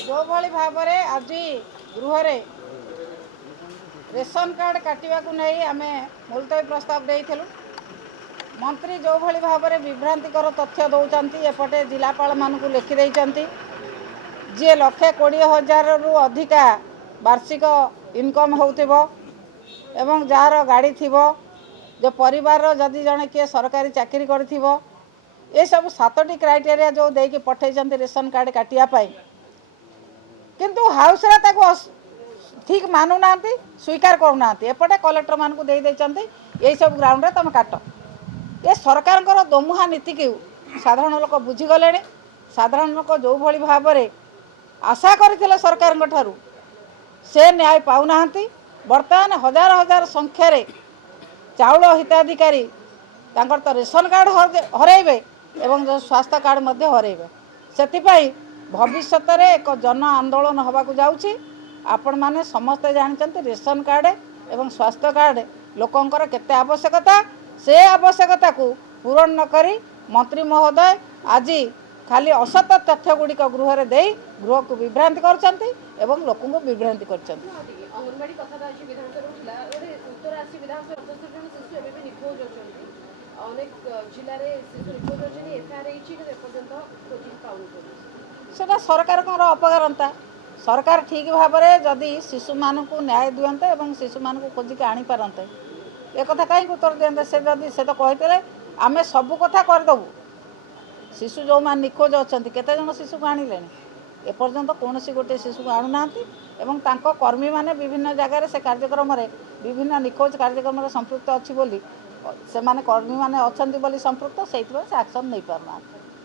जो भाव में आज गृह रेशन कार्ड काटा को नहीं आम मुलतवी प्रस्ताव देलु। मंत्री जो भाव में विभ्रांतिकर तथ्य दौरान एपटे जिलापाल मानक लिखिदे जी 1,20,000 रु अधिका वार्षिक इनकम होउथिबो एवं जार गाड़ी थिबो जो परिवार जदि जने किए सरकारी चाकरी करिथिबो ये सब 7टी क्राइटेरिया जो देकी पठेइछन्ति रेशन कार्ड काटिया पाई किंतु हाउस रे ताको ठीक मानु नांती स्वीकार करू नांती एपटे कलेक्टर मान को दे देइछन्ति ये सब ग्राउंड रे तुम काट ये सरकार दोमुहा नीति की साधारण लोक बुझीगले। साधारण लोक जो भली भाव में आशा करथिले सरकार ठारू से न्याय पाउना। बर्तमान हजार हजार संख्यार चाउल हिताधिकारी तांकर तो रेशन कार्ड हरइबे एवं जो स्वास्थ्य कार्ड मध्य हरइबे से भविष्य में एक जन आंदोलन होबाकू जाउछि। आपण माने समस्ते जानते रेशन कार्ड एवं स्वास्थ्य कार्ड लोकंकर केते आवश्यकता से आवश्यकता को पूरण न करी मंत्री महोदय आज खाली असत तथ्य गुड़िक गृह दे गृह को विभ्रांति करछन्ति एवं लोक को विभ्रांति करछन्ति। अंगनवाड़ी कथा आज विधानसभा उठला उत्तर आसी विधानसभा 75 जन शिशु एबे निखोज अछन्ति। अनेक जिल्ला रे शिशु निखोज अछन्ति एफआईआर हेछि कि पर्यंत खोजी पाउनु सेटा सरकार को अपकारता। सरकार ठीक भाव में जदि शिशु मान को न्याय दियंते एवं शिशु मान को खोजिक आनी पारंते एक कथा कहीं उत्तर दियंते से जदि से तो कहते आम सबू कथा करदेबू। शिशु जो मान निखोज अच्छा केते जन शिशु को आणिले एपर्यंत कौन गोटे शिशु को आणुना एवं तांको कर्मी माने विभिन्न जगार से कार्यक्रम विभिन्न निखोज कार्यक्रम संपृक्त अच्छी बोली से माने कर्मी माने अच्छा संपृक्त से एक्शन नहीं पारना।